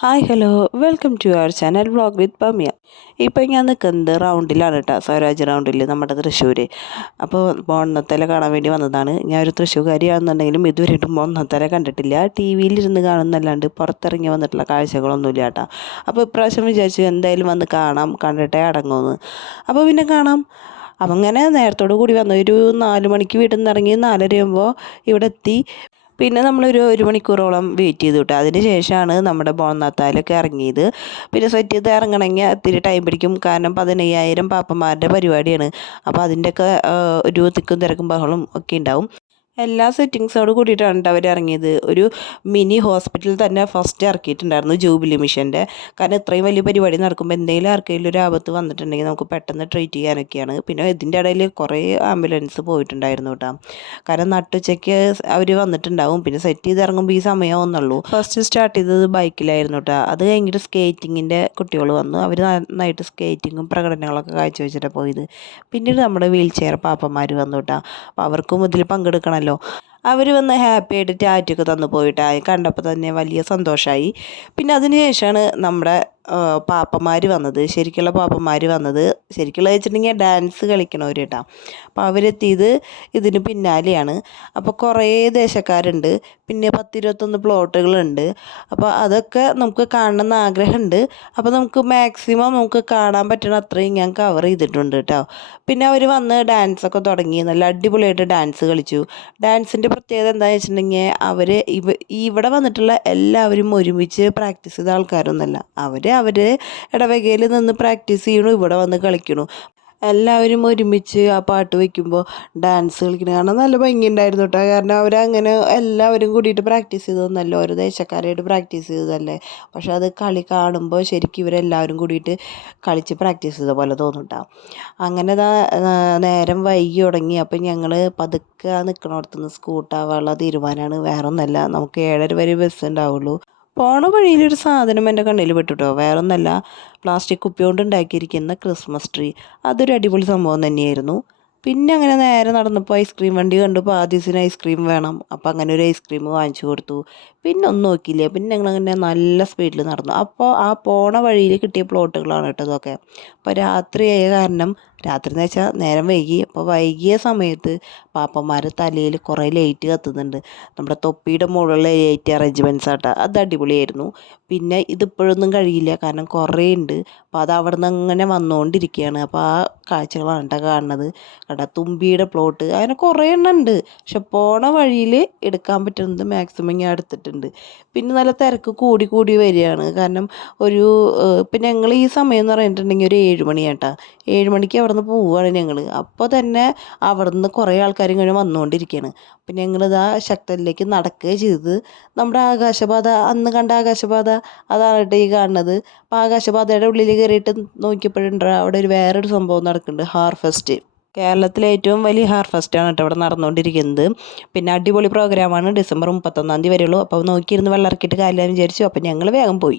Hi hello welcome to our channel vlog with Pamiya. ഇപ്പോൾ ഞാൻ നിൽക്കുന്നത് റൗണ്ടിലാണ് കേട്ടോ, സ്വരാജ് റൗണ്ടിൽ നമ്മുടെ തൃശ്ശൂർ. അപ്പോൾ ബോണ്ണത്തല കാണാൻ വേണ്ടി വന്നതാണ്. ഞാൻ ഒരു തൃശ്ശൂർക്കാരിയാണെന്നുണ്ടെങ്കിലും ഇതുവരെയായിട്ടും ബോണ്ണത്തല കണ്ടിട്ടില്ല. ടി വിയിലിരുന്ന് കാണുന്നല്ലാണ്ട് പുറത്തിറങ്ങി വന്നിട്ടുള്ള കാഴ്ചകളൊന്നുമില്ല കേട്ടോ. അപ്പോൾ ഇപ്രാവശ്യം വിചാരിച്ചു എന്തായാലും വന്ന് കാണാം, കണ്ടിട്ടേ അടങ്ങുമെന്ന്. അപ്പോൾ പിന്നെ കാണാം. അപ്പം അങ്ങനെ നേരത്തോടു കൂടി വന്നു. ഒരു 4 മണിക്ക് വീട്ടിൽ നിന്ന് ഇറങ്ങി 4:30 ആകുമ്പോൾ ഇവിടെ എത്തി. പിന്നെ നമ്മളൊരു 1 മണിക്കൂറോളം വെയിറ്റ് ചെയ്തു കേട്ടോ. അതിന് ശേഷമാണ് നമ്മുടെ ബോണ്ണത്താലൊക്കെ ഇറങ്ങിയത്. പിന്നെ സെറ്റ് ചെയ്ത് ഇറങ്ങണമെങ്കിൽ ഒത്തിരി ടൈം പിടിക്കും, കാരണം 15,000 പാപ്പന്മാരുടെ പരിപാടിയാണ്. അപ്പോൾ അതിൻ്റെയൊക്കെ ഒരു തിക്കും തിരക്കും ബഹളം ഒക്കെ ഉണ്ടാവും. എല്ലാ സെറ്റിങ്സോട് കൂടിയിട്ടാണ് കേട്ടോ അവർ ഇറങ്ങിയത്. ഒരു മിനി ഹോസ്പിറ്റൽ തന്നെ ഫസ്റ്റ് ഇറക്കിയിട്ടുണ്ടായിരുന്നു, ജൂബിലി മിഷൻ്റെ. കാരണം ഇത്രയും വലിയ പരിപാടി നടക്കുമ്പോൾ എന്തെങ്കിലും ആർക്കെങ്കിലും ഒരു ആപത്ത് വന്നിട്ടുണ്ടെങ്കിൽ നമുക്ക് പെട്ടെന്ന് ട്രീറ്റ് ചെയ്യാനൊക്കെയാണ്. പിന്നെ ഇതിൻ്റെ ഇടയിൽ കുറേ ആംബുലൻസ് പോയിട്ടുണ്ടായിരുന്നു കേട്ടോ. കാരണം നട്ടുച്ചയ്ക്ക് അവർ വന്നിട്ടുണ്ടാവും. പിന്നെ സെറ്റ് ചെയ്ത് ഇറങ്ങുമ്പോൾ ഈ സമയമാവുന്നുള്ളൂ. ഫസ്റ്റ് സ്റ്റാർട്ട് ചെയ്തത് ബൈക്കിലായിരുന്നു കേട്ടോ. അത് കഴിഞ്ഞിട്ട് സ്കേറ്റിങ്ങിൻ്റെ കുട്ടികൾ വന്നു. അവർ നന്നായിട്ട് സ്കേറ്റിങ്ങും പ്രകടനങ്ങളൊക്കെ കാഴ്ചവെച്ചിട്ടാണ് പോയത്. പിന്നീട് നമ്മുടെ വീൽ ചെയർ പാപ്പന്മാർ വന്നു കേട്ടോ. അപ്പോൾ അവർക്കും ഇതിൽ പങ്കെടുക്കണമല്ലോ. അവർ വന്ന് ഹാപ്പി ആയിട്ട് ടാറ്റൊക്കെ തന്നു പോയിട്ടായി. കണ്ടപ്പോൾ തന്നെ വലിയ സന്തോഷമായി. പിന്നെ അതിന് ശേഷമാണ് നമ്മുടെ പാപ്പന്മാർ വന്നത്, ശരിക്കുള്ള പാപ്പന്മാർ വന്നത്. ശരിക്കുള്ള വെച്ചിട്ടുണ്ടെങ്കിൽ ഡാൻസ് കളിക്കണവർ കേട്ടോ. അപ്പോൾ അവരെത്തിയത് ഇതിന് പിന്നാലെയാണ്. അപ്പോൾ കുറേ ദേശക്കാരുണ്ട്, പിന്നെ 10-21 പ്ലോട്ടുകളുണ്ട്. അപ്പോൾ അതൊക്കെ നമുക്ക് കാണണമെന്ന് ആഗ്രഹമുണ്ട്. അപ്പോൾ നമുക്ക് മാക്സിമം നമുക്ക് കാണാൻ പറ്റണ അത്രയും ഞാൻ കവർ ചെയ്തിട്ടുണ്ട് കേട്ടോ. പിന്നെ അവർ വന്ന് ഡാൻസൊക്കെ തുടങ്ങി, നല്ല അടിപൊളിയായിട്ട് ഡാൻസ് കളിച്ചു. ഡാൻസിൻ്റെ പ്രത്യേകത എന്താണെന്ന് വെച്ചിട്ടുണ്ടെങ്കിൽ ഇവിടെ വന്നിട്ടുള്ള എല്ലാവരും ഒരുമിച്ച് പ്രാക്ടീസ് ചെയ്ത ആൾക്കാരൊന്നുമല്ല. അവർ ഇടവകയിൽ നിന്ന് പ്രാക്ടീസ് ചെയ്യണു, ഇവിടെ വന്ന് കളിക്കണു. എല്ലാവരും ഒരുമിച്ച് ആ പാട്ട് വയ്ക്കുമ്പോൾ ഡാൻസ് കളിക്കണ കാണാൻ നല്ല ഭംഗിയുണ്ടായിരുന്നു കേട്ടോ. കാരണം അവരങ്ങനെ എല്ലാവരും കൂടിയിട്ട് പ്രാക്ടീസ് ചെയ്തതൊന്നല്ല, ഓരോ ദേശക്കാരായിട്ട് പ്രാക്ടീസ് ചെയ്തതല്ലേ. പക്ഷെ അത് കളി കാണുമ്പോൾ ശരിക്കും ഇവരെല്ലാവരും കൂടിയിട്ട് കളിച്ച് പ്രാക്ടീസ് ചെയ്ത പോലെ തോന്നും കേട്ടോ. അങ്ങനെ നേരം വൈകി തുടങ്ങി. അപ്പം ഞങ്ങൾ പതുക്കെ നിൽക്കണോടത്തുനിന്ന് സ്കൂട്ടാവാനുള്ള തീരുമാനമാണ്. വേറെ ഒന്നല്ല, നമുക്ക് 7:30 വരെ ബസ് ഉണ്ടാവുള്ളൂ. പോണ വഴിയിലൊരു സാധനം എൻ്റെ കണ്ണിൽ പെട്ടുട്ടോ. വേറൊന്നല്ല, പ്ലാസ്റ്റിക് കുപ്പി കൊണ്ട് ഉണ്ടാക്കിയിരിക്കുന്ന ക്രിസ്മസ് ട്രീ. അതൊരു അടിപൊളി സംഭവം തന്നെയായിരുന്നു. പിന്നെ അങ്ങനെ നേരെ നടന്നപ്പോൾ ഐസ്ക്രീം വണ്ടി കണ്ടു. പാദീസിന് ഐസ്ക്രീം വേണം, അപ്പോൾ അങ്ങനെ ഒരു ഐസ്ക്രീം വാങ്ങിച്ചു കൊടുത്തു. പിന്നെ ഒന്നും നോക്കിയില്ല, പിന്നെ ഞങ്ങളങ്ങനെ നല്ല സ്പീഡിൽ നടന്നു. അപ്പോൾ ആ പോണ വഴിയിൽ കിട്ടിയ പ്ലോട്ടുകളാണ് കേട്ടോ ഇതൊക്കെ. അപ്പോൾ രാത്രിയായ കാരണം, രാത്രി എന്ന് വെച്ചാൽ നേരം വൈകി. അപ്പോൾ വൈകിയ സമയത്ത് പാപ്പന്മാർ തലയിൽ കുറേ ലൈറ്റ് കത്തുന്നുണ്ട്. നമ്മുടെ തൊപ്പിയുടെ മുകളിലെ ലൈറ്റ് അറേഞ്ച്മെൻറ്റ്സ് ആട്ടോ, അത് അടിപൊളിയായിരുന്നു. പിന്നെ ഇതിപ്പോഴൊന്നും കഴിയില്ല, കാരണം കുറേ ഉണ്ട്. അപ്പോൾ അത് അവിടെ നിന്ന് അങ്ങനെ വന്നുകൊണ്ടിരിക്കുകയാണ്. അപ്പോൾ ആ കാഴ്ചകളാണ് കേട്ടോ കാണുന്നത്. കേട്ടോ, തുമ്പിയുടെ പ്ലോട്ട് അങ്ങനെ കുറേ എണ്ണം ഉണ്ട്. പക്ഷെ പോണ വഴിയിൽ എടുക്കാൻ പറ്റുന്നത് മാക്സിമം ഞാൻ എടുത്തിട്ടുണ്ട്. പിന്നെ നല്ല തിരക്ക് കൂടി കൂടി വരികയാണ്. കാരണം ഇപ്പം ഞങ്ങൾ ഈ സമയം എന്ന് പറഞ്ഞിട്ടുണ്ടെങ്കിൽ ഒരു 7 മണിയാട്ടോ. 7 മണിക്ക് അവിടെ നിന്ന് പോവുകയാണ് ഞങ്ങൾ. അപ്പോൾ തന്നെ അവിടെ നിന്ന് കുറേ ആൾക്കാർ ഇങ്ങനെ വന്നുകൊണ്ടിരിക്കുകയാണ്. അപ്പം ഞങ്ങളിതാ ശക്തനിലേക്ക് നടക്കുകയും ചെയ്തത്. നമ്മുടെ ആകാശപാത, അന്ന് കണ്ട ആകാശപാത, അതാണ് കേട്ടോ ഈ കാണുന്നത്. അപ്പോൾ ആകാശപാതയുടെ ഉള്ളിൽ കയറിയിട്ട് നോക്കിയപ്പോഴുണ്ടോ അവിടെ വേറൊരു സംഭവം നടക്കുന്നുണ്ട്, ഹാർഫെസ്റ്റ്. കേരളത്തിലെ ഏറ്റവും വലിയ ഹാർഫെസ്റ്റാണ് കേട്ടോ ഇവിടെ നടന്നുകൊണ്ടിരിക്കുന്നത്. പിന്നെ അടിപൊളി പ്രോഗ്രാമാണ്. ഡിസംബർ 31 വരെയുള്ളൂ. അപ്പോൾ നോക്കിയിരുന്ന് വെള്ളം ഇറക്കിയിട്ട് കാര്യമെന്ന് വിചാരിച്ചു. അപ്പോൾ ഞങ്ങൾ വേഗം പോയി.